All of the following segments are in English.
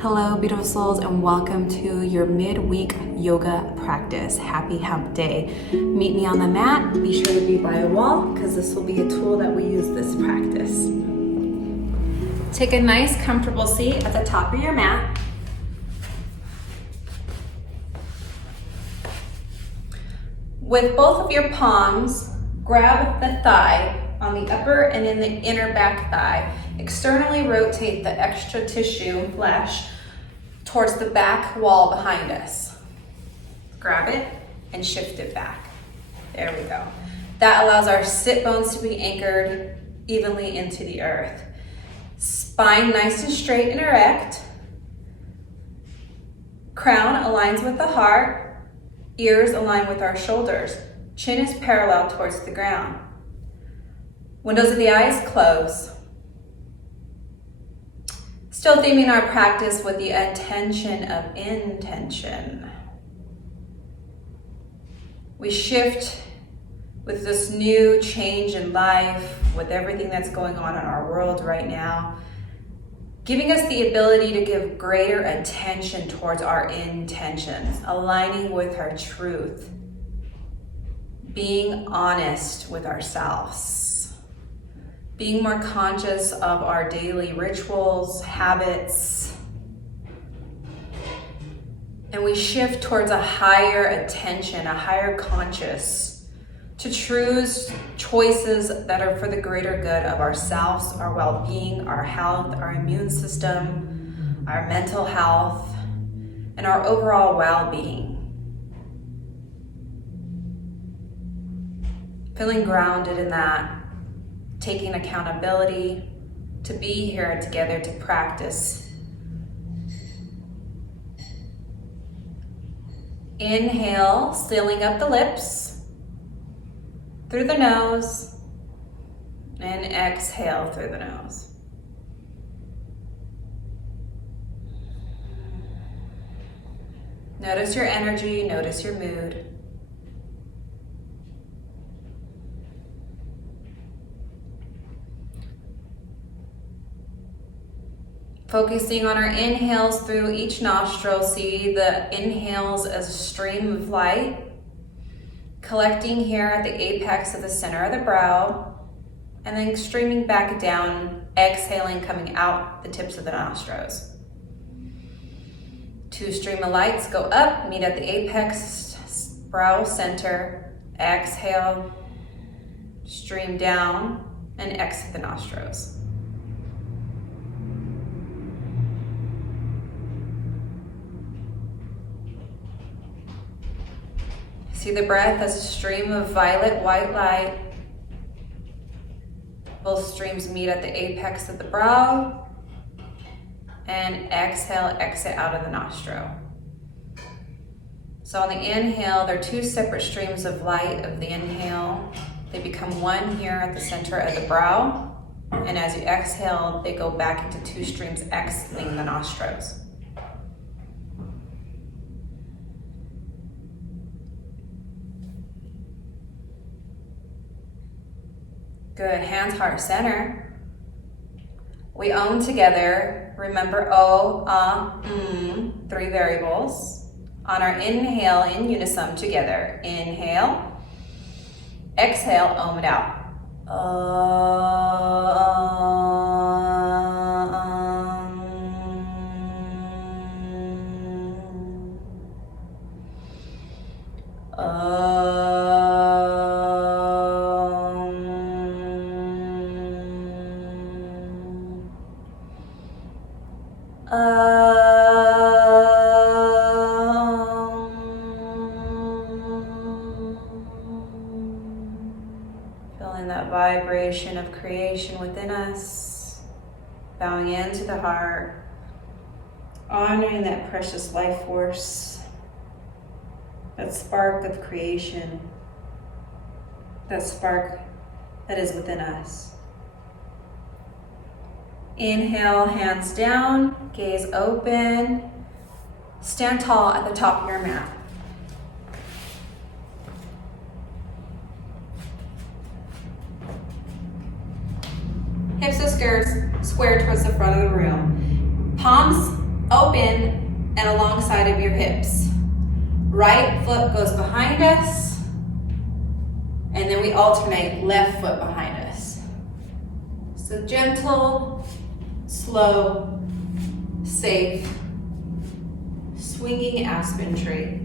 Hello, beautiful souls, and welcome to your midweek yoga practice. Happy hump day. Meet me on the mat. Be sure to be by a wall because this will be a tool that we use this practice. Take a nice, comfortable seat at the top of your mat. With both of your palms, grab the thigh on the upper and in the inner back thigh. Externally rotate the extra tissue, flesh, towards the back wall behind us. Grab it and shift it back. There we go. That allows our sit bones to be anchored evenly into the earth. Spine nice and straight and erect. Crown aligns with the heart. Ears align with our shoulders. Chin is parallel towards the ground. Windows of the eyes close. Still theming our practice with the intention of intention. We shift with this new change in life, with everything that's going on in our world right now, giving us the ability to give greater attention towards our intentions, aligning with our truth, being honest with ourselves. Being more conscious of our daily rituals, habits, and we shift towards a higher attention, a higher conscious, to choose choices that are for the greater good of ourselves, our well-being, our health, our immune system, our mental health, and our overall well-being. Feeling grounded in that. Taking accountability to be here together to practice. Inhale, sealing up the lips through the nose, and exhale through the nose. Notice your energy, notice your mood. Focusing on our inhales through each nostril, see the inhales as a stream of light, collecting here at the apex of the center of the brow, and then streaming back down, exhaling, coming out the tips of the nostrils. Two stream of lights go up, meet at the apex, brow center, exhale, stream down, and exit the nostrils. See the breath as a stream of violet white light. Both streams meet at the apex of the brow. And exhale, exit out of the nostril. So on the inhale, there are two separate streams of light of the inhale. They become one here at the center of the brow. And as you exhale, they go back into two streams exiting the nostrils. Good, hands heart center. We own together, remember O, three variables. On our inhale, in unison together. Inhale, exhale, Om it out. Feeling that vibration of creation within us, bowing into the heart, honoring that precious life force, that spark of creation, that spark that is within us. Inhale, hands down, gaze open, stand tall at the top of your mat. Hips are squared towards the front of the room. Palms open and alongside of your hips. Right foot goes behind us, and then we alternate left foot behind us. So gentle, slow, safe, swinging aspen tree.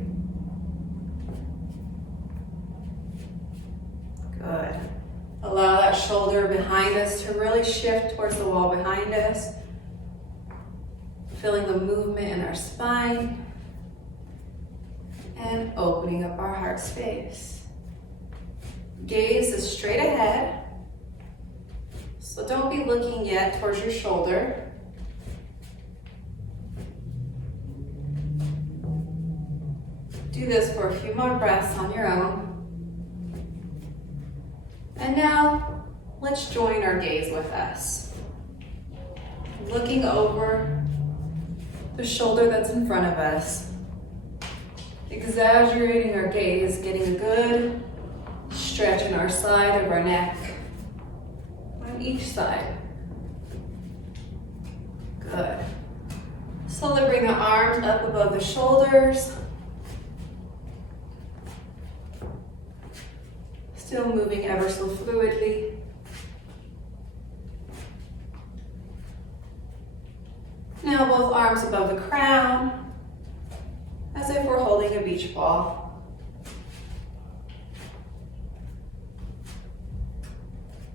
Good. Allow that shoulder behind us to really shift towards the wall behind us. Feeling the movement in our spine. And opening up our heart space. Gaze is straight ahead. So don't be looking yet towards your shoulder. Do this for a few more breaths on your own. And now, let's join our gaze with us. Looking over the shoulder that's in front of us. Exaggerating our gaze, getting a good stretch in our side of our neck. On each side. Good. Slowly bring the arms up above the shoulders. Still moving ever so fluidly. Now both arms above the crown, as if we're holding a beach ball.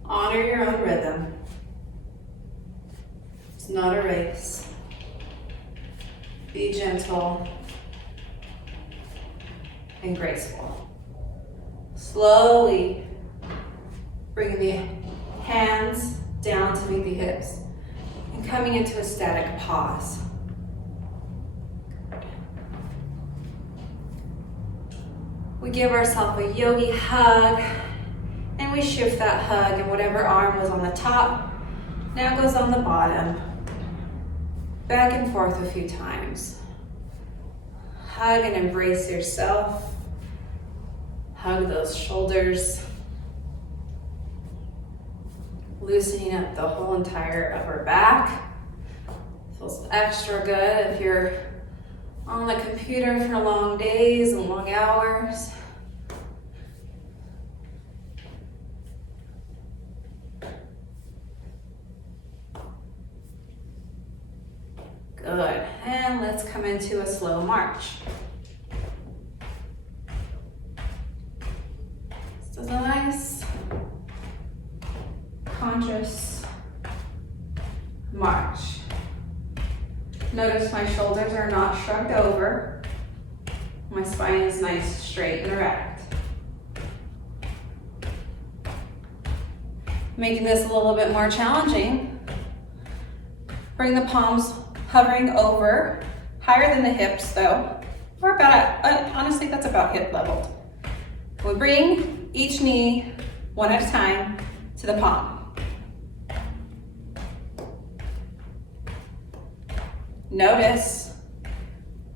Honor your own rhythm. It's not a race. Be gentle and graceful. Slowly bringing the hands down to meet the hips and coming into a static pause. We give ourselves a yogi hug and we shift that hug, and whatever arm was on the top now goes on the bottom. Back and forth a few times. Hug and embrace yourself. Hug those shoulders. Loosening up the whole entire upper back. Feels extra good if you're on the computer for long days and long hours. Good, and let's come into a slow march. This is a nice, conscious march. Notice my shoulders are not shrugged over. My spine is nice, straight, and erect. Making this a little bit more challenging. Bring the palms hovering over, higher than the hips though. We're about at, honestly, that's about hip leveled. We bring each knee one at a time to the palm. Notice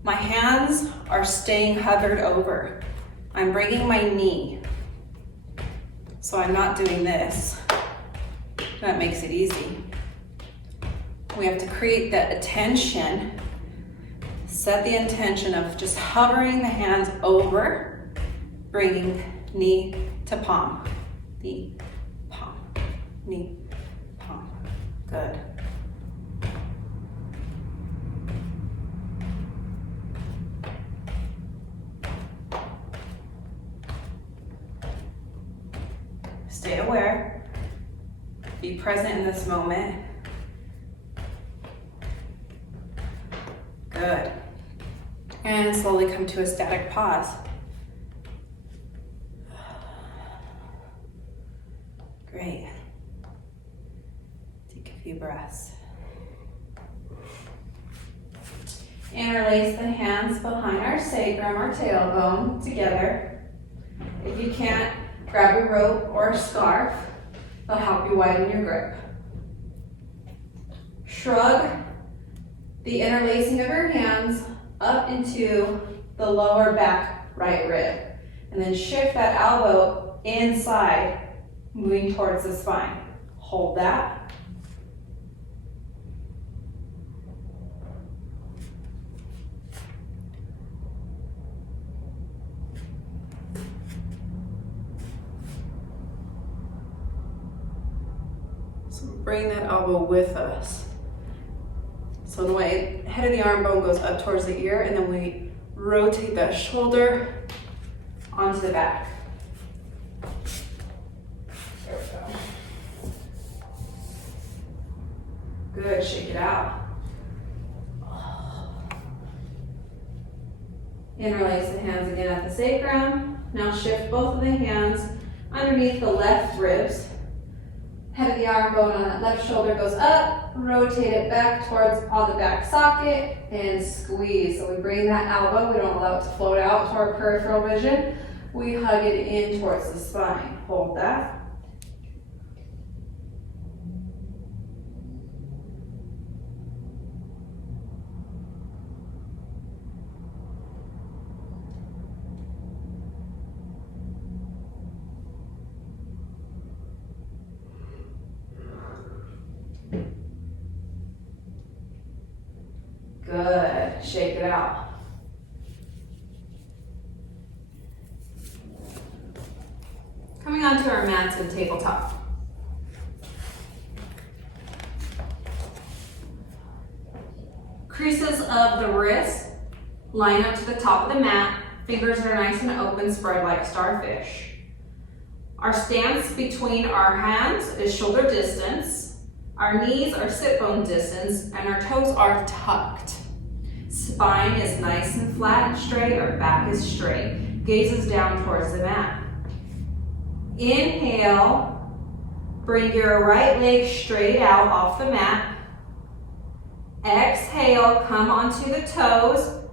my hands are staying hovered over. I'm bringing my knee. So I'm not doing this. That makes it easy. We have to create that attention. Set the intention of just hovering the hands over, bringing knee to palm. Knee, palm, knee, palm. Good. Stay aware. Be present in this moment. Good. And slowly come to a static pause. Great. Take a few breaths. Interlace the hands behind our sacrum or tailbone together. If you can't, grab a rope or a scarf. They'll help you widen your grip. Shrug the interlacing of your hands up into the lower back right rib. And then shift that elbow inside, moving towards the spine. Hold that. So bring that elbow with us. So the way head of the arm bone goes up towards the ear, and then we rotate that shoulder onto the back. There we go. Good, shake it out. Interlace the hands again at the sacrum. Now shift both of the hands underneath the left ribs. Head of the arm bone on that left shoulder goes up, rotate it back towards on the back socket, and squeeze. So we bring that elbow, we don't allow it to float out to our peripheral vision. We hug it in towards the spine. Hold that. Good, shake it out. Coming onto our mats and tabletop. Creases of the wrist line up to the top of the mat. Fingers are nice and open, spread like starfish. Our stance between our hands is shoulder distance. Our knees are sit bone distance, and our toes are tucked. Spine is nice and flat and straight, our back is straight. Gaze is down towards the mat. Inhale, bring your right leg straight out off the mat. Exhale, come onto the toes,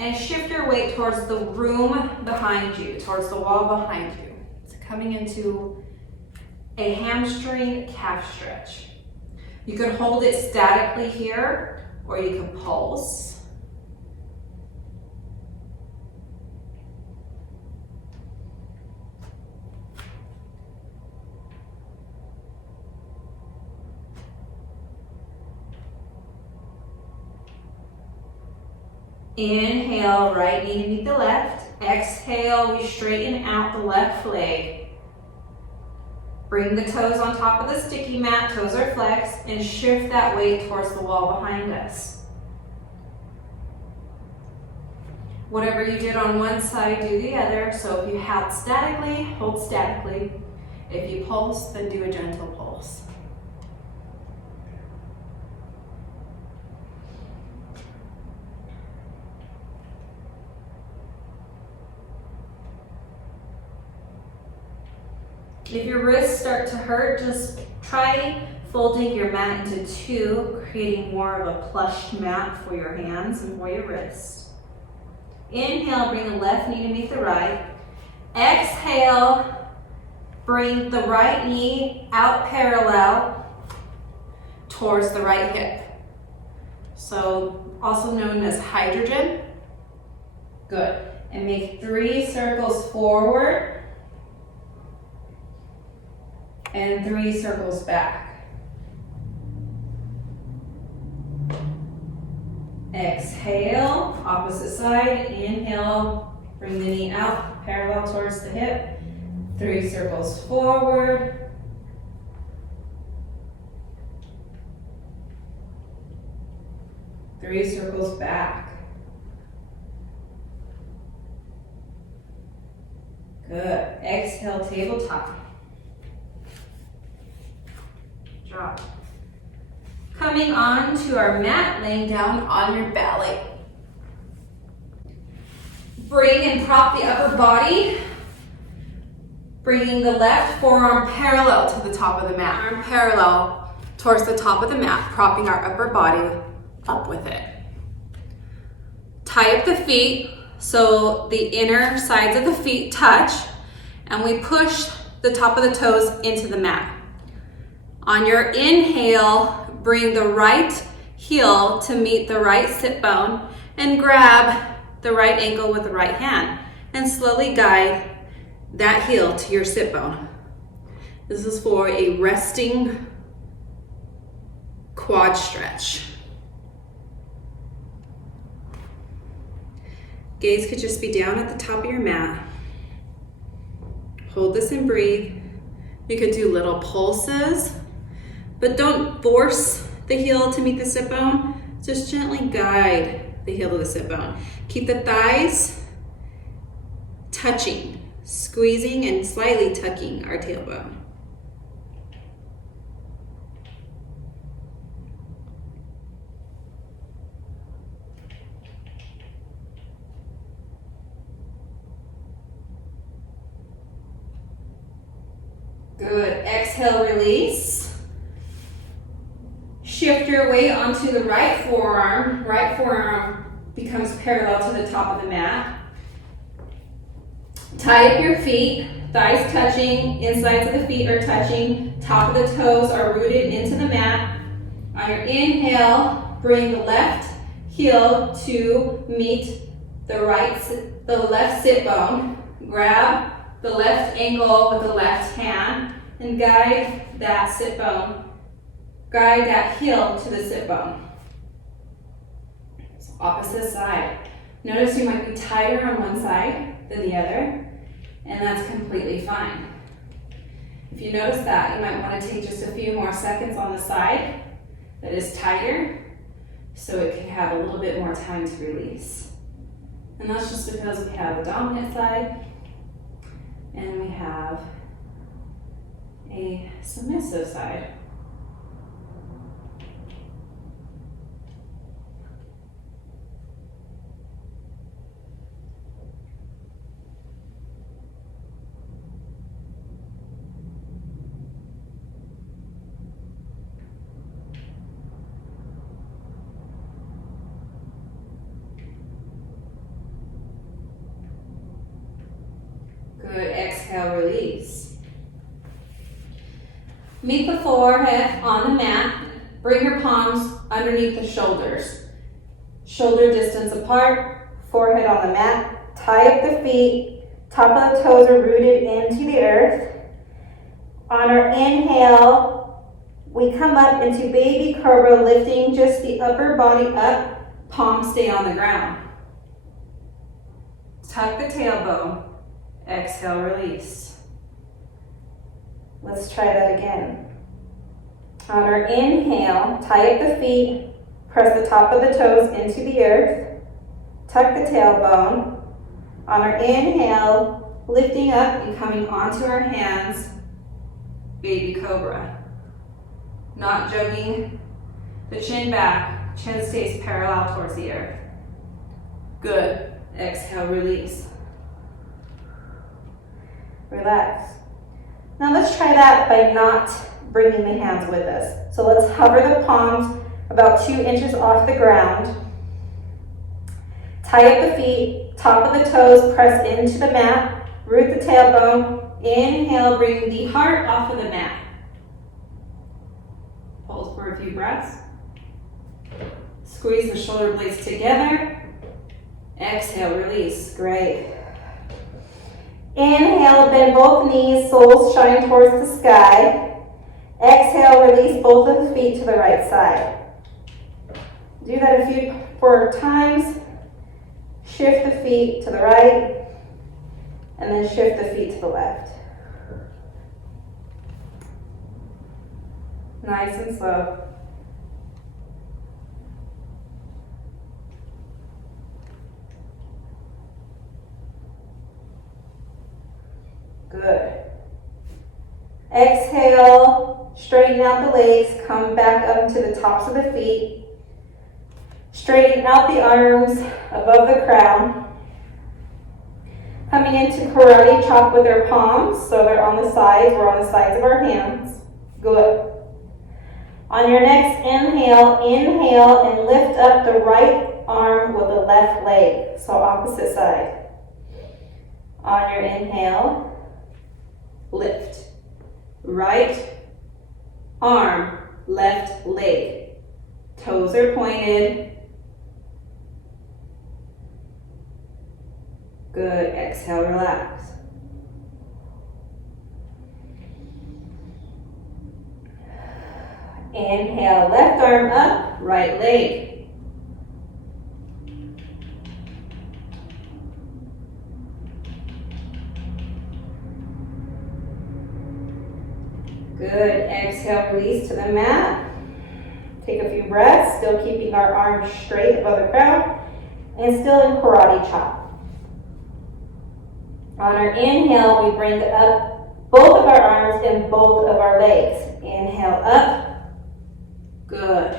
and shift your weight towards the room behind you, towards the wall behind you. So coming into a hamstring calf stretch. You can hold it statically here, or you can pulse. Inhale, right knee to meet the left. Exhale, we straighten out the left leg. Bring the toes on top of the sticky mat, toes are flexed, and shift that weight towards the wall behind us. Whatever you did on one side, do the other. So if you held statically, hold statically. If you pulse, then do a gentle pulse. If your wrists start to hurt, just try folding your mat into two, creating more of a plush mat for your hands and for your wrists. Inhale, bring the left knee to meet the right. Exhale, bring the right knee out parallel towards the right hip. So also known as hydrogen. Good. And make 3 circles forward and 3 circles back. Exhale, opposite side. Inhale, bring the knee out, parallel towards the hip. 3 circles forward. Three circles back. Good. Exhale, tabletop. Drop. Coming on to our mat, laying down on your belly. Bring and prop the upper body, bringing the left forearm parallel to the top of the mat. Arm parallel towards the top of the mat, propping our upper body up with it. Tie up the feet so the inner sides of the feet touch, and we push the top of the toes into the mat. On your inhale, bring the right heel to meet the right sit bone and grab the right ankle with the right hand and slowly guide that heel to your sit bone. This is for a resting quad stretch. Gaze could just be down at the top of your mat. Hold this and breathe. You could do little pulses. but don't force the heel to meet the sit bone. Just gently guide the heel to the sit bone. Keep the thighs touching, squeezing and slightly tucking our tailbone. Good, exhale, release. Shift your weight onto the right forearm. Right forearm becomes parallel to the top of the mat. Tie up your feet, thighs touching, insides of the feet are touching, top of the toes are rooted into the mat. On your inhale, bring the left heel to meet the left sit bone. Grab the left ankle with the left hand and guide that sit bone. Guide that heel to the sit bone. So opposite side. Notice you might be tighter on one side than the other, and that's completely fine. If you notice that, you might want to take just a few more seconds on the side that is tighter so it can have a little bit more time to release. And that's just because we have a dominant side and we have a submissive side. Good, exhale, release. Meet the forehead on the mat. Bring your palms underneath the shoulders. Shoulder distance apart, forehead on the mat. Tie up the feet, top of the toes are rooted into the earth. On our inhale, we come up into baby cobra, lifting just the upper body up, palms stay on the ground. Tuck the tailbone. Exhale, release. Let's try that again. On our inhale, tie up the feet, press the top of the toes into the earth, tuck the tailbone. On our inhale, lifting up and coming onto our hands, baby cobra. Not jogging the chin back, chin stays parallel towards the earth. Good. Exhale, release. Relax. Now let's try that by not bringing the hands with us. So let's hover the palms about 2 inches off the ground. Tie up the feet, top of the toes, press into the mat, root the tailbone. Inhale, bring the heart off of the mat. Hold for a few breaths. Squeeze the shoulder blades together. Exhale, release. Great. Inhale, bend both knees, soles shine towards the sky. Exhale, release both of the feet to the right side. Do that a few more times. Shift the feet to the right, and then shift the feet to the left. Nice and slow. Good. Exhale, straighten out the legs, come back up to the tops of the feet. Straighten out the arms above the crown. Coming into karate chop with our palms, so they're on the sides, we're on the sides of our hands. Good. On your next inhale, inhale and lift up the right arm with the left leg, so opposite side. On your inhale, lift. Right arm, left leg. Toes are pointed. Good. Exhale, relax. Inhale, left arm up, right leg. Good. Exhale, release to the mat. Take a few breaths, still keeping our arms straight above the ground and still in karate chop. On our inhale, we bring up both of our arms and both of our legs. Inhale up. Good.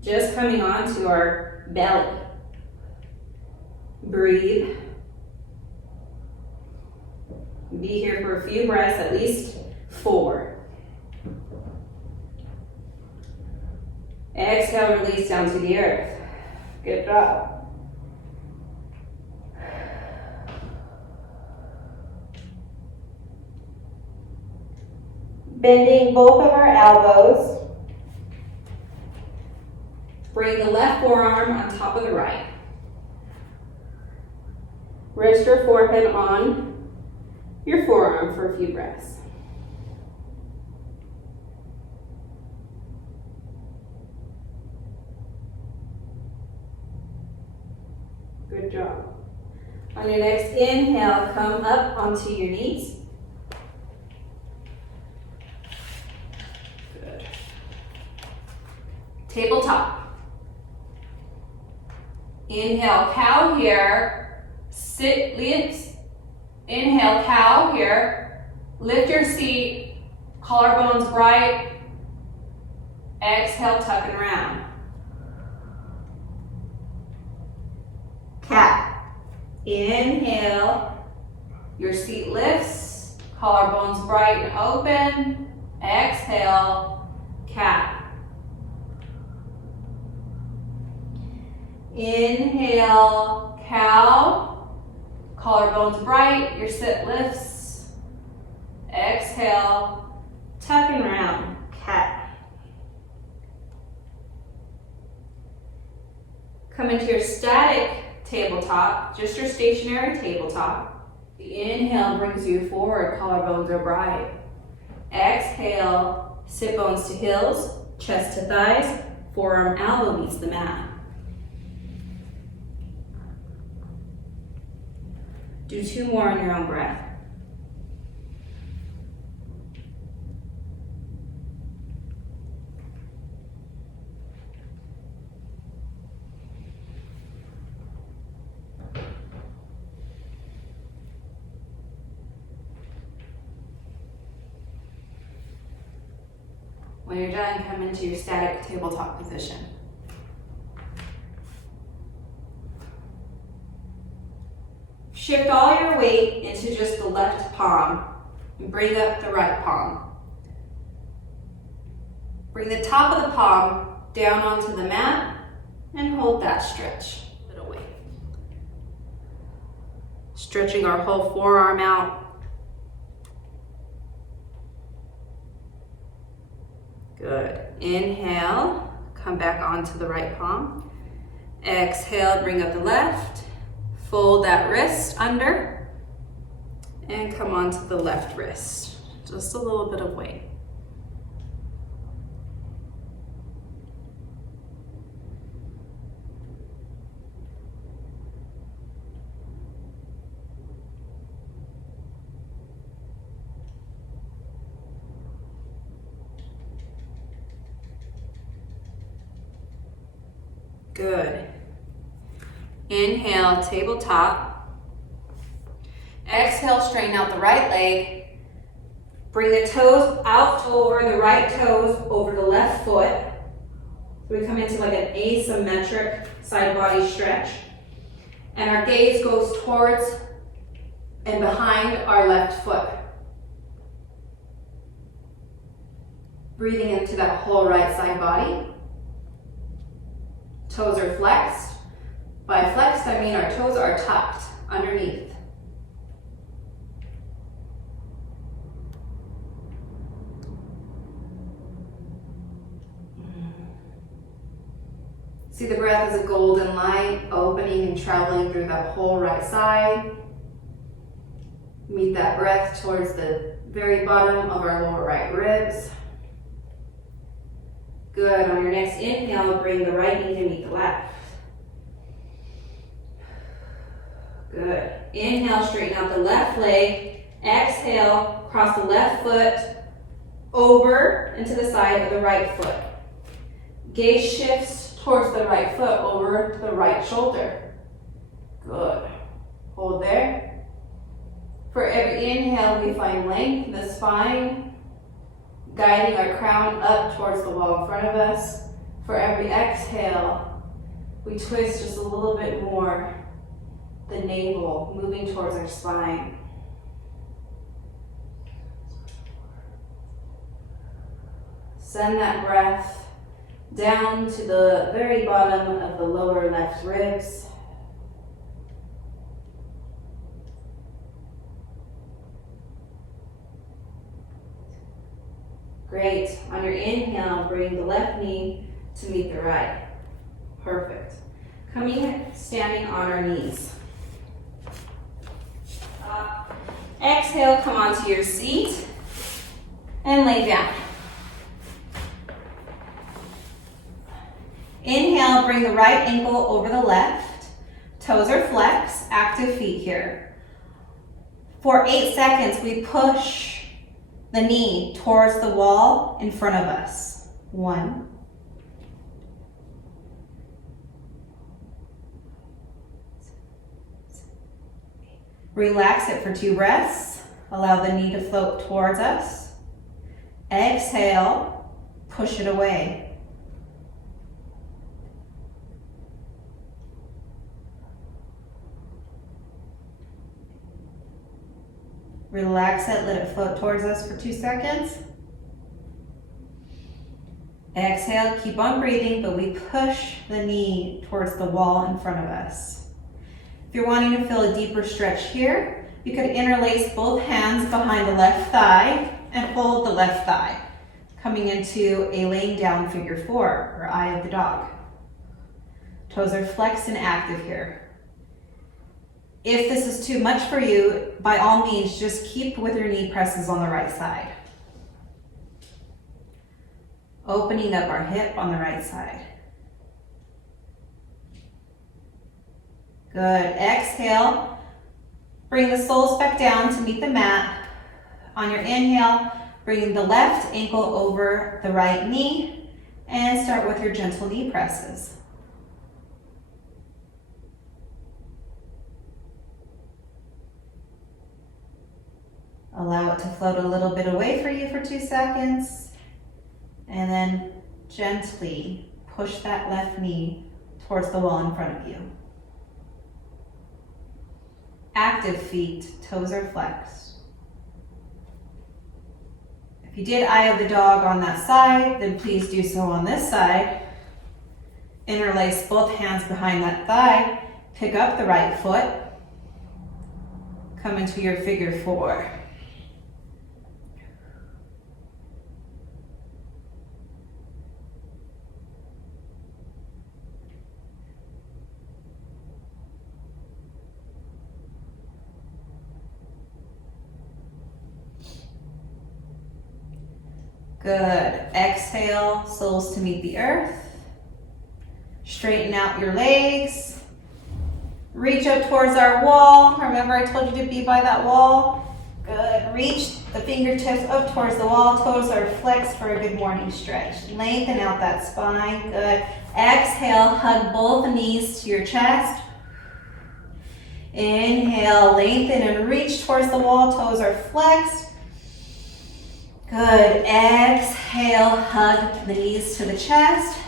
Just coming onto our belly. Breathe. Be here for a few breaths, at least 4. Exhale, release down to the earth. Good job. Bending both of our elbows. Bring the left forearm on top of the right. Rest your forehead on your forearm for a few breaths. Good job. On your next inhale, come up onto your knees. Good. Tabletop. Inhale, cow here. Sit, lift. Inhale, cow here. Lift your seat. Collarbones bright. Exhale, tuck and round. Cat. Inhale. Your seat lifts. Collarbones bright and open. Exhale, cat. Inhale, cow. Collarbones bright, your sit lifts. Exhale, tuck and round, cat. Come into your static tabletop, just your stationary tabletop. The inhale brings you forward, collarbones are bright. Exhale, sit bones to heels, chest to thighs, forearm elbow meets the mat. Do 2 more on your own breath. When you're done, come into your static tabletop position. Shift all your weight into just the left palm and bring up the right palm. Bring the top of the palm down onto the mat and hold that stretch. Little weight. Stretching our whole forearm out. Good. Inhale, come back onto the right palm. Exhale, bring up the left. Fold that wrist under and come onto the left wrist. Just a little bit of weight. Good. Inhale, tabletop. Exhale, straighten out the right leg. Bring the toes out over the right toes over the left foot. So we come into like an asymmetric side body stretch. And our gaze goes towards and behind our left foot. Breathing into that whole right side body. Toes are flexed. By flexed, I mean our toes are tucked underneath. See the breath as a golden light, opening and traveling through that whole right side. Meet that breath towards the very bottom of our lower right ribs. Good. On your next inhale, bring the right knee to meet the left. Good. Inhale, straighten out the left leg. Exhale, cross the left foot over and to the side of the right foot. Gaze shifts towards the right foot, over to the right shoulder. Good. Hold there. For every inhale, we find length in the spine, guiding our crown up towards the wall in front of us. For every exhale, we twist just a little bit more the navel, moving towards our spine. Send that breath down to the very bottom of the lower left ribs. Great. On your inhale, bring the left knee to meet the right. Perfect. Standing on our knees. Exhale, come onto your seat and lay down. Inhale, bring the right ankle over the left. Toes are flexed, active feet here. For 8 seconds, we push the knee towards the wall in front of us. 1. 2. Relax it for 2 breaths. Allow the knee to float towards us. Exhale, push it away. Relax it, let it float towards us for 2 seconds. Exhale, keep on breathing, but we push the knee towards the wall in front of us. If you're wanting to feel a deeper stretch here, you could interlace both hands behind the left thigh and hold the left thigh, coming into a laying down figure 4, or eye of the dog. Toes are flexed and active here. If this is too much for you, by all means, just keep with your knee presses on the right side. Opening up our hip on the right side. Good. Exhale. Bring the soles back down to meet the mat. On your inhale, bring the left ankle over the right knee and start with your gentle knee presses. Allow it to float a little bit away for you for 2 seconds. And then gently push that left knee towards the wall in front of you. Active feet, toes are flexed. If you did eye of the dog on that side, then please do so on this side. Interlace both hands behind that thigh. Pick up the right foot. Come into your figure 4. Good. Exhale, soles to meet the earth. Straighten out your legs. Reach up towards our wall. Remember I told you to be by that wall. Good. Reach the fingertips up towards the wall. Toes are flexed for a good morning stretch. Lengthen out that spine. Good. Exhale, hug both knees to your chest. Inhale, lengthen and reach towards the wall. Toes are flexed. Good. Exhale, hug the knees to the chest.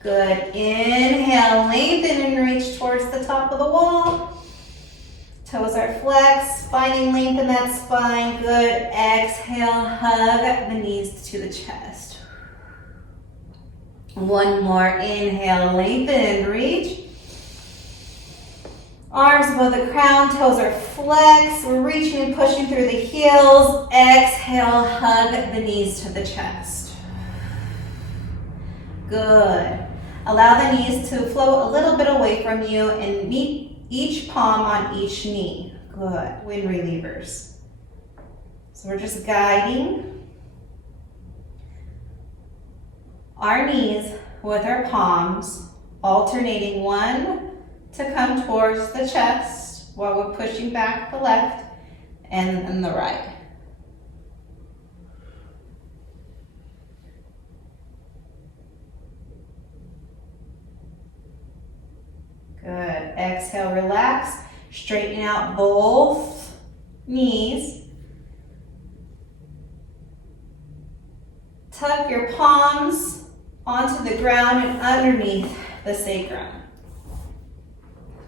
Good. Inhale, lengthen and reach towards the top of the wall. Toes are flexed, finding length in that spine. Good. Exhale, hug the knees to the chest. One more. Inhale, lengthen and reach. Arms above the crown, toes are flexed. We're reaching and pushing through the heels. Exhale, hug the knees to the chest. Good. Allow the knees to float a little bit away from you and meet each palm on each knee. Good. Wind relievers. So we're just guiding our knees with our palms, alternating one to come towards the chest while we're pushing back the left and the right. Exhale, relax. Straighten out both knees. Tuck your palms onto the ground and underneath the sacrum.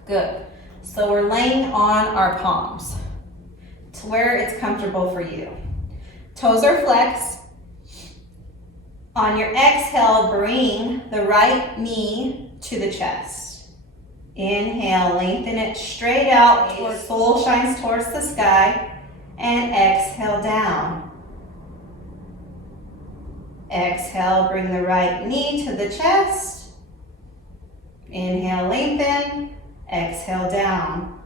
Good. So we're laying on our palms to where it's comfortable for you. Toes are flexed. On your exhale, bring the right knee to the chest. Inhale, lengthen it straight out. Your soul shines towards the sky. And exhale down. Exhale, bring the right knee to the chest. Inhale, lengthen. Exhale, down.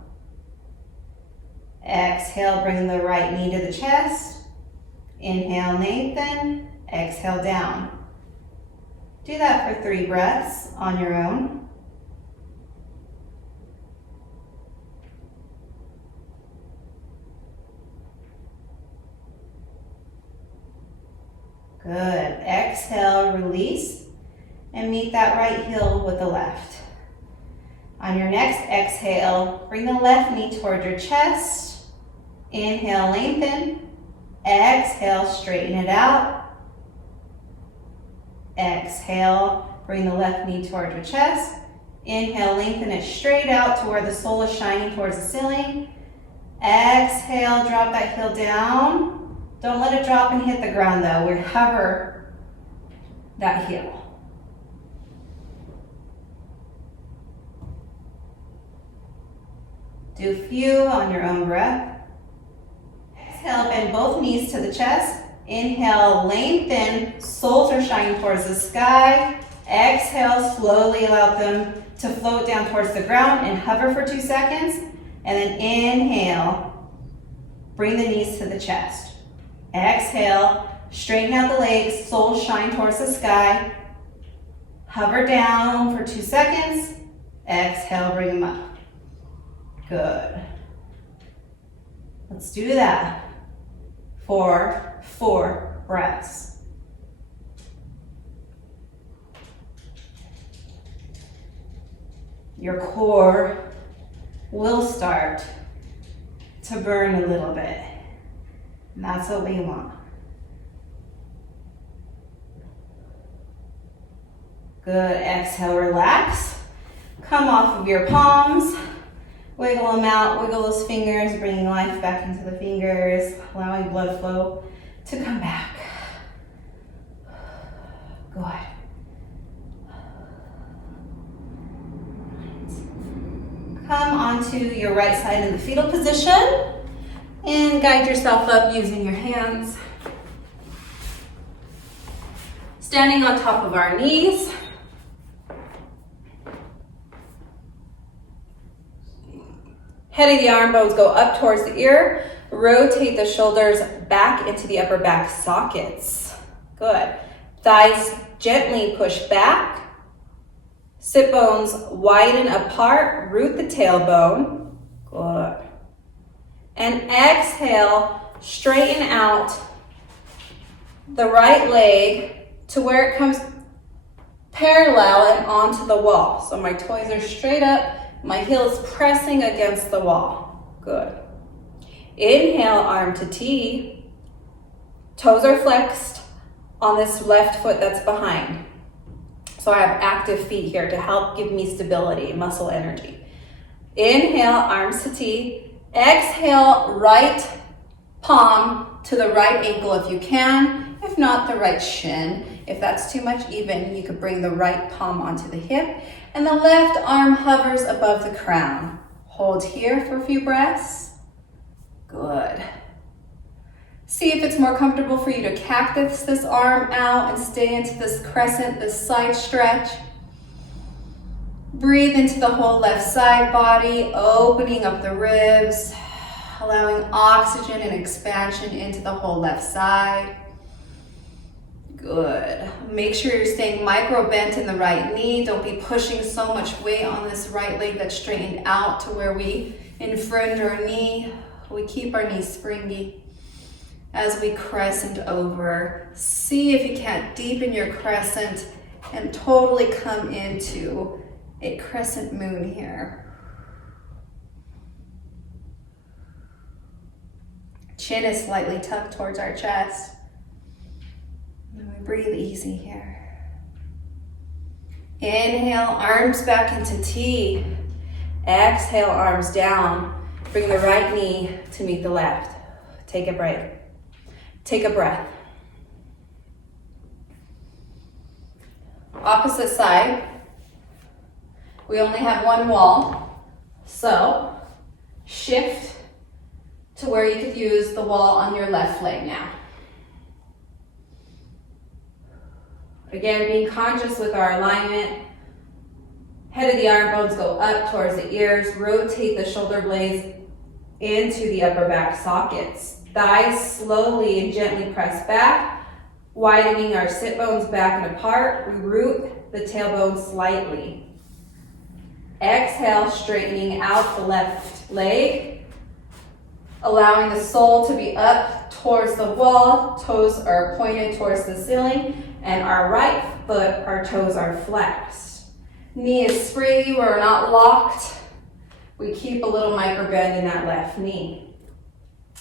Exhale, bring the right knee to the chest. Inhale, lengthen. Exhale, down. Do that for 3 breaths on your own. Good. Exhale, release, and meet that right heel with the left. On your next exhale, bring the left knee toward your chest. Inhale, lengthen. Exhale, straighten it out. Exhale, bring the left knee toward your chest. Inhale, lengthen it straight out to where the sole is shining towards the ceiling. Exhale, drop that heel down. Don't let it drop and hit the ground though. We hover that heel. Do a few on your own breath. Exhale, bend both knees to the chest. Inhale, lengthen, soles are shining towards the sky. Exhale, slowly allow them to float down towards the ground and hover for 2 seconds. And then inhale, bring the knees to the chest. Exhale, straighten out the legs, soles shine towards the sky. Hover down for 2 seconds. Exhale, bring them up. Good. Let's do that for 4 breaths. Your core will start to burn a little bit. And that's what we want. Good. Exhale, relax. Come off of your palms. Wiggle them out. Wiggle those fingers, bringing life back into the fingers, allowing blood flow to come back. Good. Come onto your right side in the fetal position. And guide yourself up using your hands. Standing on top of our knees. Head of the arm bones go up towards the ear. Rotate the shoulders back into the upper back sockets. Good. Thighs gently push back. Sit bones widen apart. Root the tailbone. Good. And exhale, straighten out the right leg to where it comes parallel and onto the wall. So my toes are straight up, my heel is pressing against the wall. Good. Inhale, arm to T. Toes are flexed on this left foot that's behind. So I have active feet here to help give me stability, muscle energy. Inhale, arms to T. Exhale, right palm to the right ankle if you can. If not, the right shin. If that's too much even, you could bring the right palm onto the hip. And the left arm hovers above the crown. Hold here for a few breaths. Good. See if it's more comfortable for you to cactus this arm out and stay into this crescent, this side stretch. Breathe into the whole left side body, opening up the ribs, allowing oxygen and expansion into the whole left side. Good. Make sure you're staying micro bent in the right knee. Don't be pushing so much weight on this right leg that's straightened out to where we infringe our knee. We keep our knees springy as we crescent over. See if you can't deepen your crescent and totally come into a crescent moon here. Chin is slightly tucked towards our chest. And we breathe easy here. Inhale, arms back into T. Exhale, arms down. Bring the right knee to meet the left. Take a break. Take a breath. Opposite side. We only have one wall, so shift to where you could use the wall on your left leg now. Again, being conscious with our alignment. Head of the arm bones go up towards the ears. Rotate the shoulder blades into the upper back sockets. Thighs slowly and gently press back, widening our sit bones back and apart. We root the tailbone slightly. Exhale, straightening out the left leg, allowing the sole to be up towards the wall. Toes are pointed towards the ceiling, and our right foot, our toes are flexed. Knee is springy, we're not locked. We keep a little micro bend in that left knee.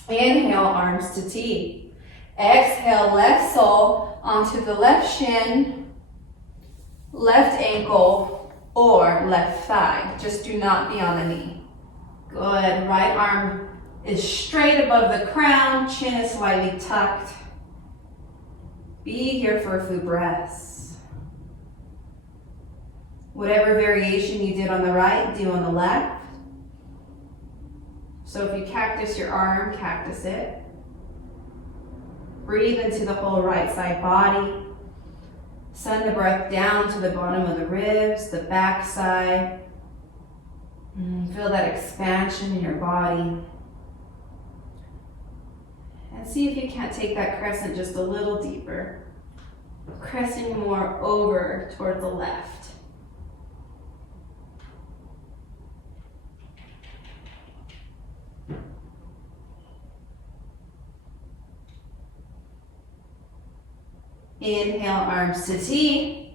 Inhale, arms to T. Exhale, left sole onto the left shin, left ankle, or left thigh. Just do not be on the knee. Good. Right arm is straight above the crown. Chin is slightly tucked. Be here for a few breaths. Whatever variation you did on the right, do on the left. So if you cactus your arm, cactus it. Breathe into the whole right side body. Send the breath down to the bottom of the ribs, the back side. Feel that expansion in your body. And see if you can't take that crescent just a little deeper. Crescent more over toward the left. Inhale, arms to T.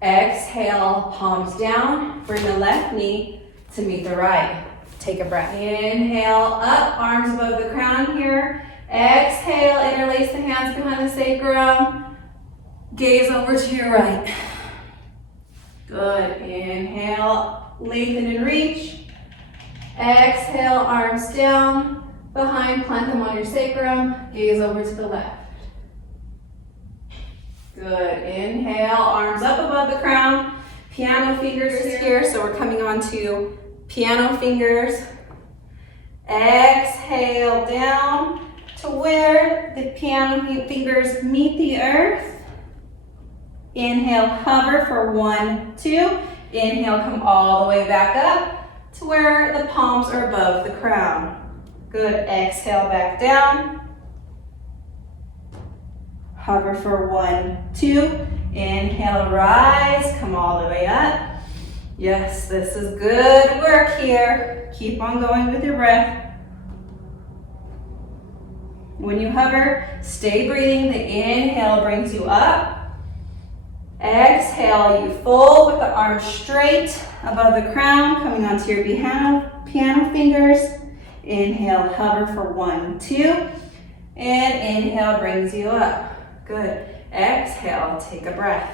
Exhale, palms down. Bring the left knee to meet the right. Take a breath. Inhale, up, arms above the crown here. Exhale, interlace the hands behind the sacrum. Gaze over to your right. Good. Inhale, lengthen and reach. Exhale, arms down, behind, plant them on your sacrum. Gaze over to the left. Good. Inhale, arms up above the crown. Piano fingers here, so we're coming on to piano fingers. Exhale down to where the piano fingers meet the earth. Inhale, hover for 1, 2. Inhale, come all the way back up to where the palms are above the crown. Good. Exhale, back down. Hover for 1, 2. Inhale, rise, come all the way up. Yes, this is good work here. Keep on going with your breath. When you hover, stay breathing. The inhale brings you up. Exhale, you fold with the arms straight above the crown, coming onto your piano fingers. Inhale, hover for 1, 2. And inhale brings you up. Good. Exhale, take a breath.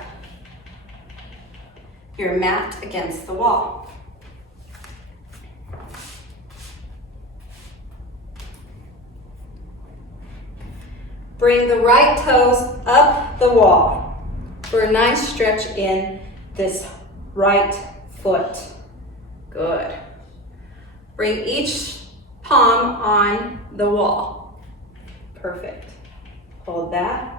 Your mat against the wall. Bring the right toes up the wall for a nice stretch in this right foot. Good. Bring each palm on the wall. Perfect. Hold that.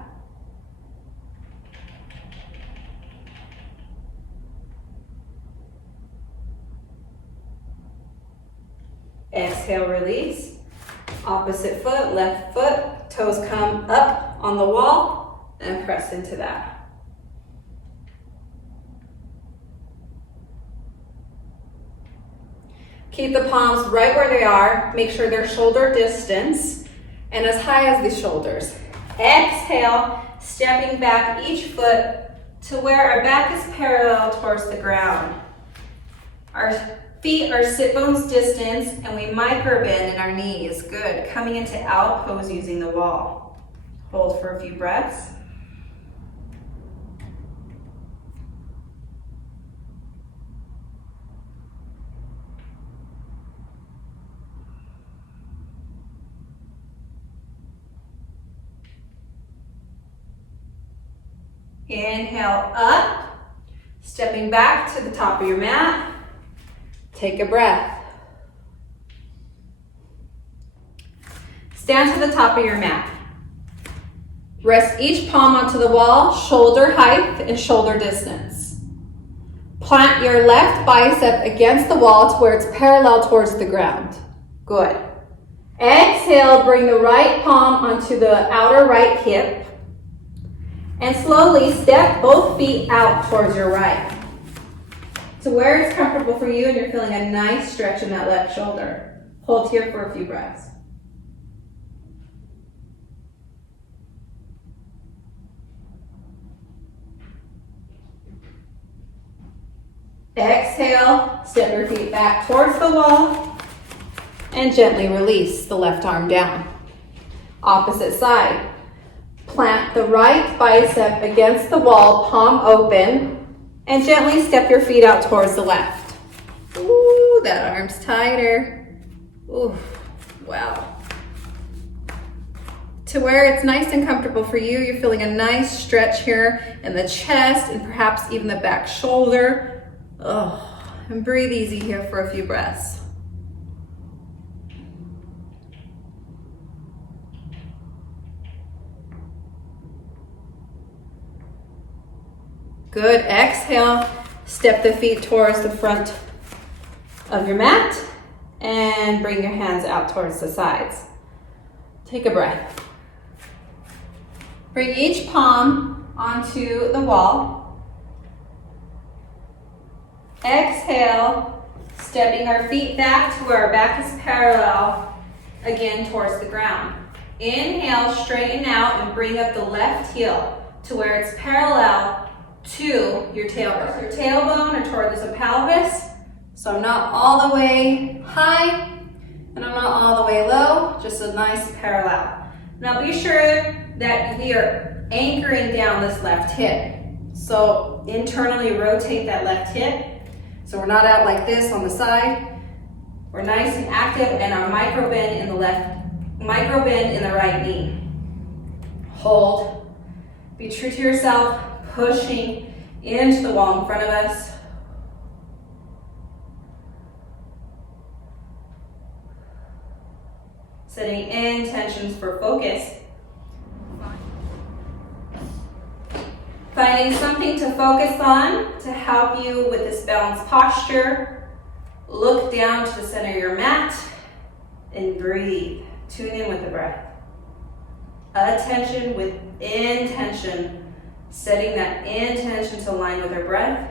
Exhale, release. Opposite foot, left foot, toes come up on the wall and press into that. Keep the palms right where they are. Make sure they're shoulder distance and as high as the shoulders. Exhale, stepping back each foot to where our back is parallel towards the ground. Our feet are sit bones distance and we micro bend in our knees. Good. Coming into owl pose using the wall. Hold for a few breaths. Inhale up, stepping back to the top of your mat. Take a breath. Stand to the top of your mat. Rest each palm onto the wall, shoulder height and shoulder distance. Plant your left bicep against the wall to where it's parallel towards the ground. Good. Exhale, bring the right palm onto the outer right hip. And slowly step both feet out towards your right. To where it's comfortable for you and you're feeling a nice stretch in that left shoulder. Hold here for a few breaths. Exhale, step your feet back towards the wall and gently release the left arm down. Opposite side. Plant the right bicep against the wall, palm open, and gently step your feet out towards the left. Ooh, that arm's tighter. Ooh, wow. To where it's nice and comfortable for you, you're feeling a nice stretch here in the chest and perhaps even the back shoulder. Oh, and breathe easy here for a few breaths. Good. Exhale, step the feet towards the front of your mat and bring your hands out towards the sides. Take a breath. Bring each palm onto the wall. Exhale, stepping our feet back to where our back is parallel, again towards the ground. Inhale, straighten out and bring up the left heel to where it's parallel to your tailbone. Your tailbone or towards the pelvis. So I'm not all the way high and I'm not all the way low, just a nice parallel. Now be sure that we are anchoring down this left hip. So internally rotate that left hip. So we're not out like this on the side. We're nice and active and our micro bend in the right knee. Hold. Be true to yourself. Pushing into the wall in front of us. Setting intentions for focus. Finding something to focus on to help you with this balanced posture. Look down to the center of your mat and breathe. Tune in with the breath. Attention with intention. Setting that intention to align with our breath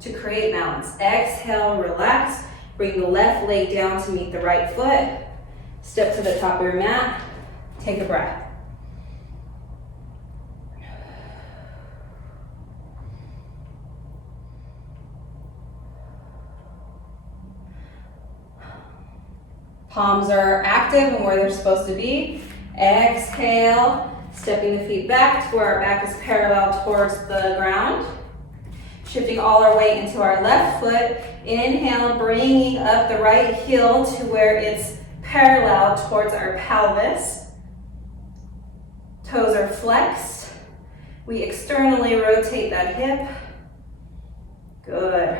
to create balance. Exhale, relax. Bring the left leg down to meet the right foot. Step to the top of your mat. Take a breath. Palms are active and where they're supposed to be. Exhale. Stepping the feet back to where our back is parallel towards the ground. Shifting all our weight into our left foot. Inhale, bringing up the right heel to where it's parallel towards our pelvis. Toes are flexed. We externally rotate that hip. Good.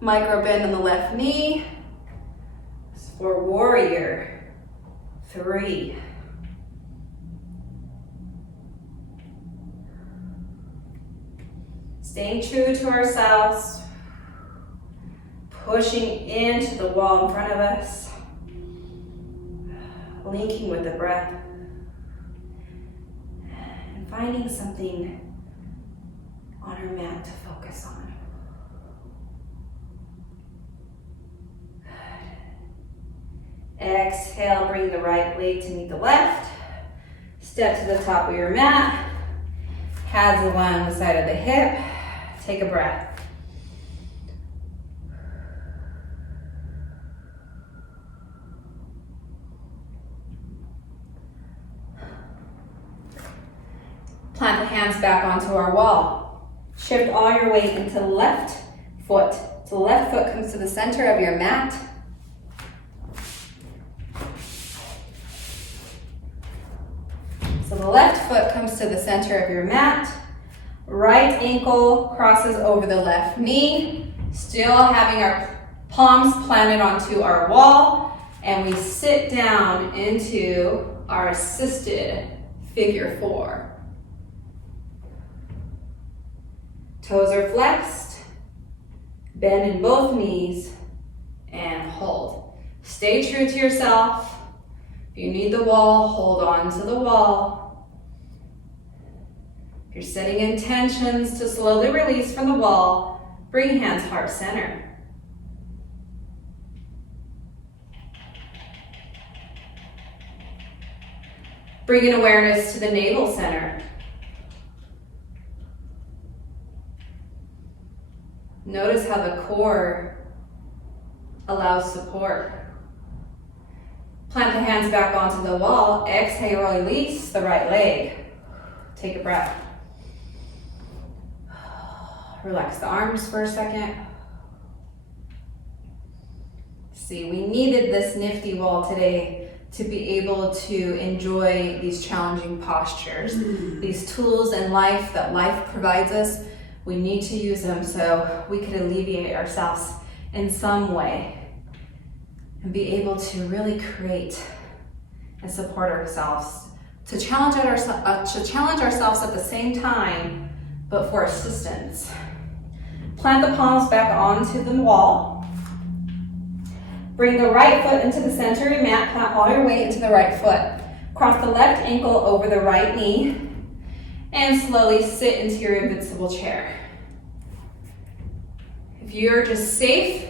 Micro bend in the left knee. For warrior 3. Staying true to ourselves, pushing into the wall in front of us, linking with the breath, and finding something on our mat to focus on. Good. Exhale, bring the right leg to meet the left. Step to the top of your mat. Hands align on the side of the hip. Take a breath. Plant the hands back onto our wall. Shift all your weight into the left foot. So the left foot comes to the center of your mat. So the left foot comes to the center of your mat. Right ankle crosses over the left knee. Still having our palms planted onto our wall. And we sit down into our assisted figure 4. Toes are flexed, bend in both knees, and hold. Stay true to yourself. If you need the wall, hold on to the wall. If you're setting intentions to slowly release from the wall, bring hands heart center. Bring an awareness to the navel center. Notice how the core allows support. Plant the hands back onto the wall. Exhale, release the right leg. Take a breath. Relax the arms for a second. See, we needed this nifty wall today to be able to enjoy these challenging postures. These tools in life that life provides us, we need to use them so we could alleviate ourselves in some way and be able to really create and support ourselves, to challenge ourselves at the same time, but for assistance. Plant the palms back onto the wall. Bring the right foot into the center of your mat. Plant all your weight into the right foot. Cross the left ankle over the right knee and slowly sit into your invincible chair. If you're just safe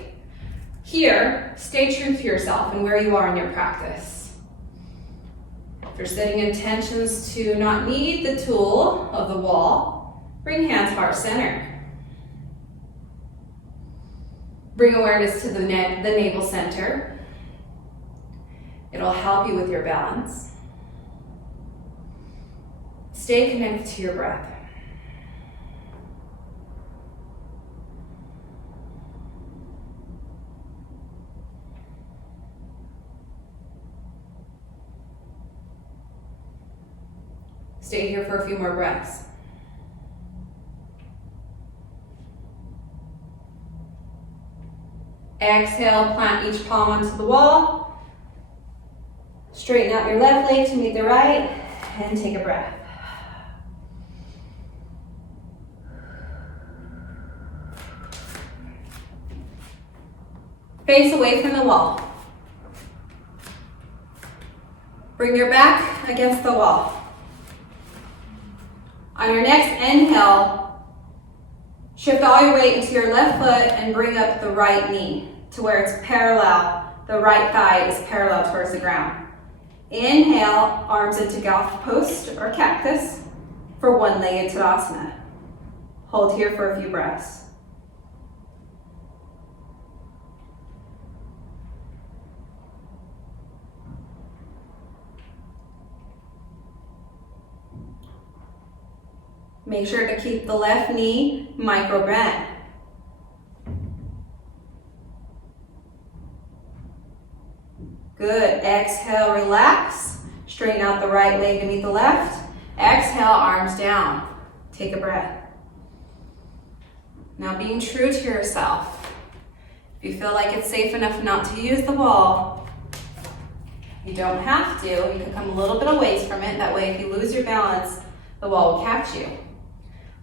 here, stay true to yourself and where you are in your practice. If you're setting intentions to not need the tool of the wall, bring hands heart center. Bring awareness to the navel center. It'll help you with your balance. Stay connected to your breath. Stay here for a few more breaths. Exhale, plant each palm onto the wall. Straighten out your left leg to meet the right, and take a breath. Face away from the wall. Bring your back against the wall. On your next inhale, shift all your weight into your left foot and bring up the right knee to where it's parallel. The right thigh is parallel towards the ground. Inhale, arms into golf post or cactus for one-legged Tadasana. Hold here for a few breaths. Make sure to keep the left knee micro bent. Good. Exhale, relax. Straighten out the right leg to meet the left. Exhale, arms down. Take a breath. Now being true to yourself. If you feel like it's safe enough not to use the wall, you don't have to. You can come a little bit away from it. That way if you lose your balance, the wall will catch you.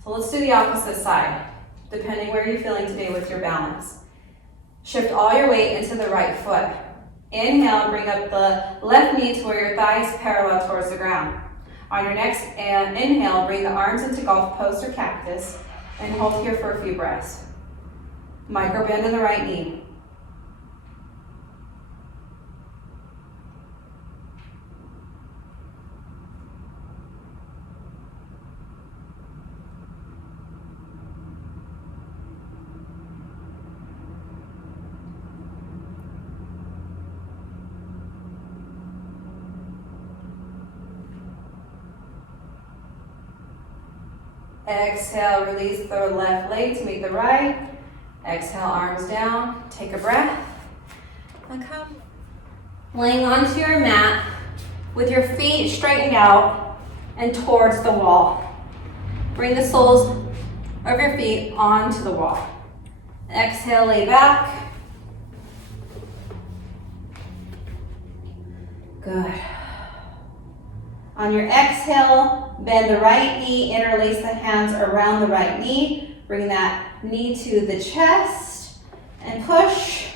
So let's do the opposite side, depending where you're feeling today with your balance. Shift all your weight into the right foot. Inhale, bring up the left knee to where your thigh is parallel towards the ground. On your next inhale, bring the arms into golf post or cactus and hold here for a few breaths. Micro bend in the right knee. Exhale, release the left leg to meet the right. Exhale, arms down, take a breath. And come. Laying onto your mat with your feet straightened out and towards the wall. Bring the soles of your feet onto the wall. Exhale, lay back. Good. On your exhale, bend the right knee, interlace the hands around the right knee. Bring that knee to the chest and push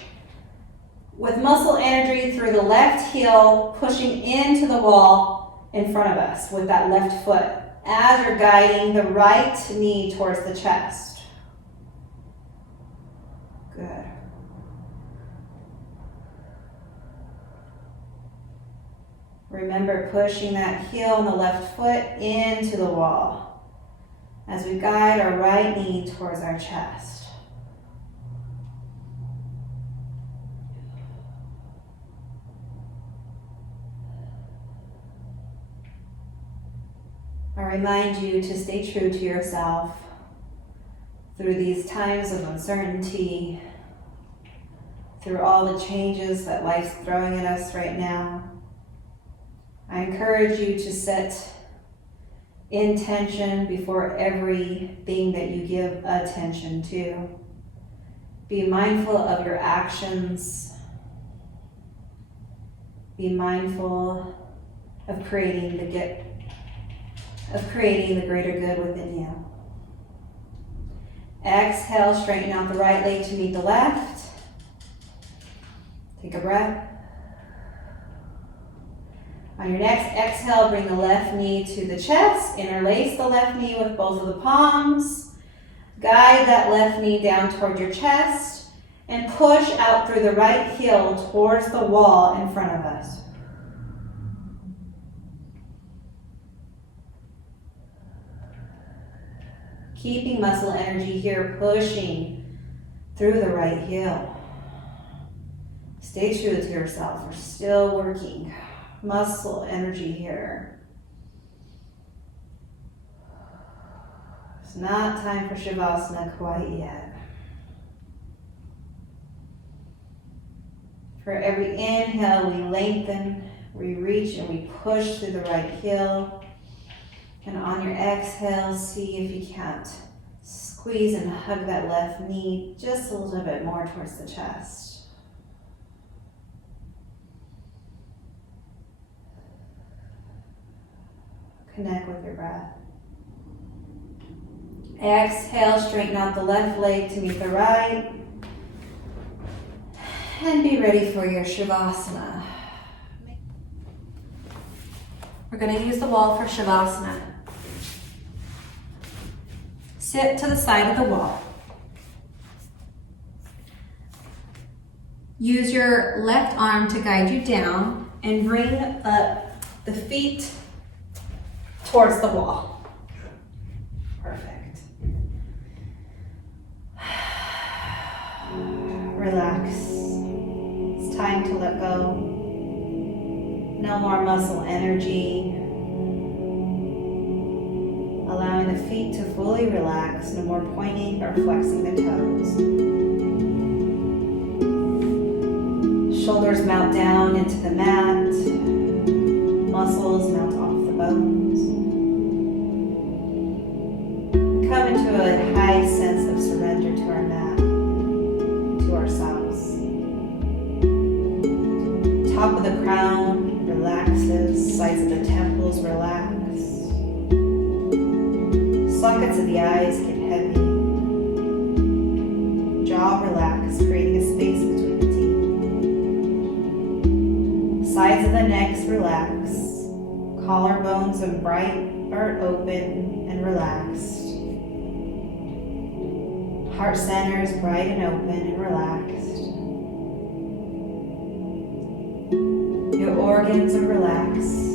with muscle energy through the left heel, pushing into the wall in front of us with that left foot as you're guiding the right knee towards the chest. Good. Remember pushing that heel and the left foot into the wall as we guide our right knee towards our chest. I remind you to stay true to yourself through these times of uncertainty, through all the changes that life's throwing at us right now. I encourage you to set intention before everything that you give attention to. Be mindful of your actions. Be mindful of creating the greater good within you. Exhale, straighten out the right leg to meet the left. Take a breath. On your next exhale, bring the left knee to the chest. Interlace the left knee with both of the palms. Guide that left knee down toward your chest and push out through the right heel towards the wall in front of us. Keeping muscle energy here, pushing through the right heel. Stay true to yourself. We're still working. Muscle energy here. It's not time for Shavasana quite yet. For every inhale, we lengthen, we reach, and we push through the right heel. And on your exhale, see if you can't squeeze and hug that left knee just a little bit more towards the chest. Connect with your breath. Exhale, straighten out the left leg to meet the right. And be ready for your Shavasana. We're going to use the wall for Shavasana. Sit to the side of the wall. Use your left arm to guide you down and bring up the feet towards the wall. Perfect. Relax. It's time to let go. No more muscle energy. Allowing the feet to fully relax. No more pointing or flexing the toes. Shoulders mount down into the mat. Muscles mount off the bones. Come into a high sense of surrender to our mat, to ourselves. Top of the crown relaxes, sides of the temples relax. Sockets of the eyes get heavy. Jaw relax, creating a space between the teeth. Sides of the necks relax. Collarbones and bright are open and relaxed. Heart center is bright and open and relaxed. Your organs are relaxed.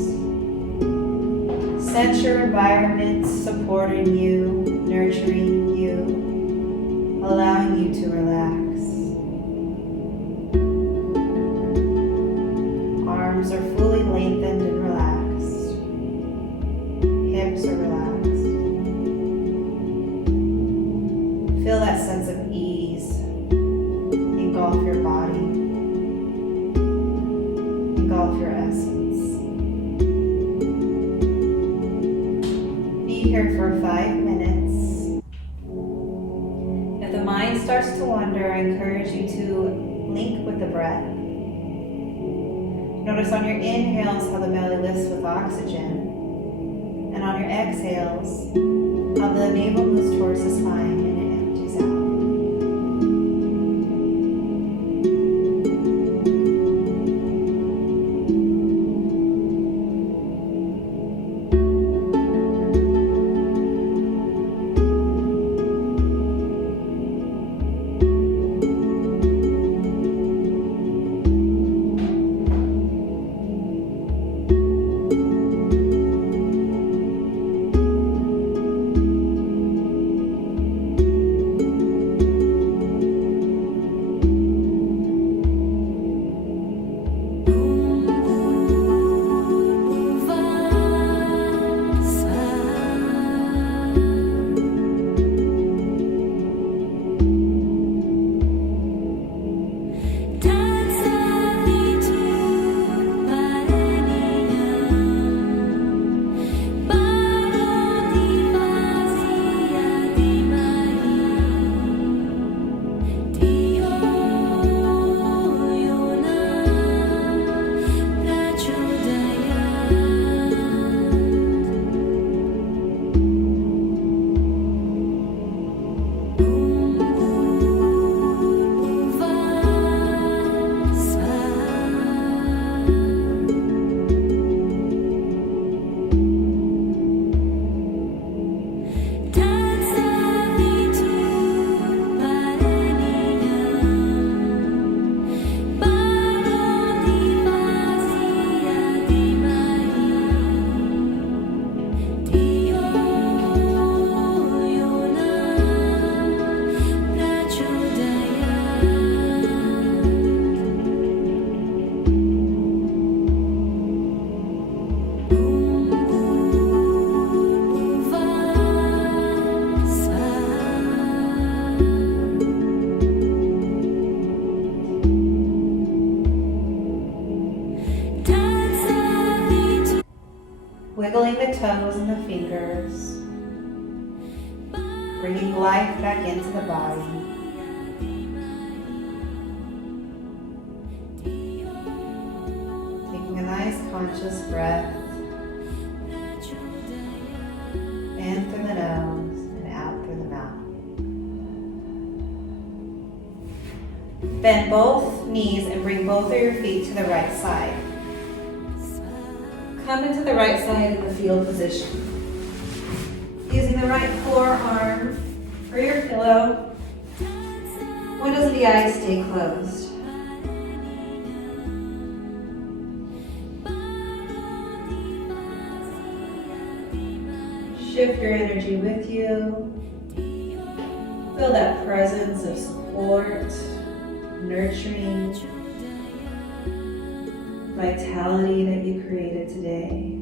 Sense your environment supporting you, nurturing you, allowing you to relax. Arms are fully lengthened and relaxed. Hips are relaxed. here for 5 minutes. If the mind starts to wander, I encourage you to link with the breath. Notice on your inhales how the belly lifts with oxygen, and on your exhales how the navel moves towards the spine and it empties out. Wiggling the toes and the fingers, bringing life back into the body. Taking a nice conscious breath in through the nose and out through the mouth. Bend both knees and bring both of your feet to the right side. Come into the right side in the field position. Using the right forearm for your pillow. Windows of the eyes stay closed. Shift your energy with you. Feel that presence of support, nurturing, vitality that you created today.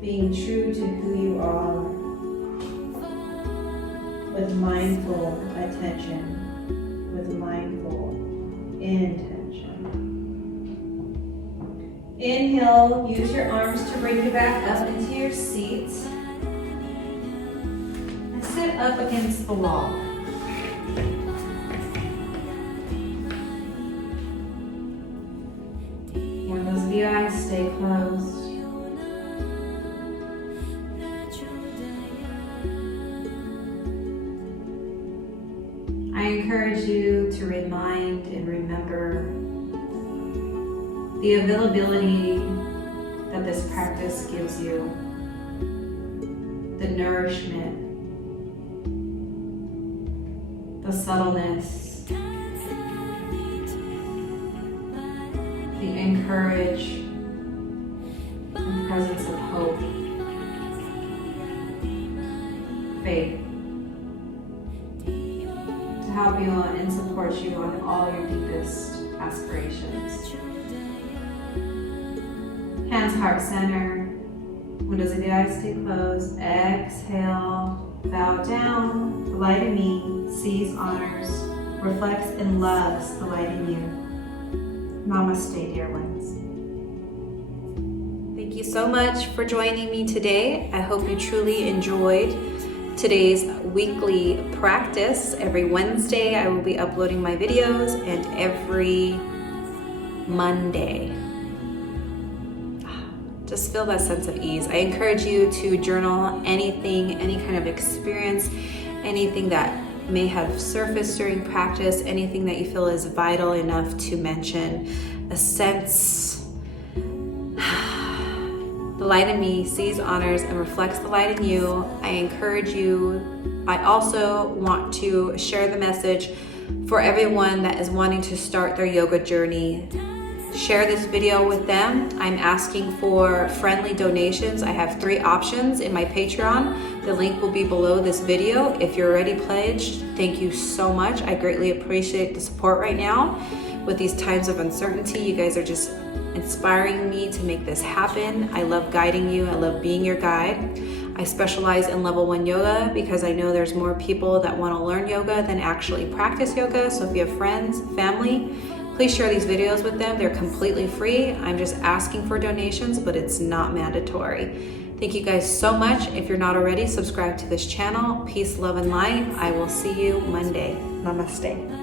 Being true to who you are with mindful attention, with mindful intention. Inhale, use your arms to bring you back up into your seat. And sit up against the wall. Windows of the eyes stay closed. I encourage you to remind and remember the availability that this practice gives you, the nourishment, the subtleness, the encourage and presence of hope, faith, to help you and support you on all your deepest aspirations. Hands heart center, windows of the eyes stay closed. Exhale, bow down. The light in me sees, honors, reflects, and loves the light in you. Namaste, dear ones. Thank Thank you so much for joining me today. I hope you truly enjoyed today's weekly practice. Every Wednesday, I will be uploading my videos, and every Monday. Just feel that sense of ease. I encourage you to journal anything, any kind of experience, anything that may have surfaced during practice, anything that you feel is vital enough to mention. A sense, the light in me sees, honors, and reflects the light in you. I encourage you. I also want to share the message for everyone that is wanting to start their yoga journey. Share this video with them. I'm asking for friendly donations. I have 3 options in my Patreon. The link will be below this video. If you're already pledged, thank you so much. I greatly appreciate the support right now. With these times of uncertainty, you guys are just inspiring me to make this happen. I love guiding you. I love being your guide. I specialize in level 1 yoga because I know there's more people that want to learn yoga than actually practice yoga. So if you have friends, family, please share these videos with them. They're completely free. I'm just asking for donations, but it's not mandatory. Thank you guys so much. If you're not already, subscribe to this channel. Peace, love, and light. I will see you Monday. Namaste.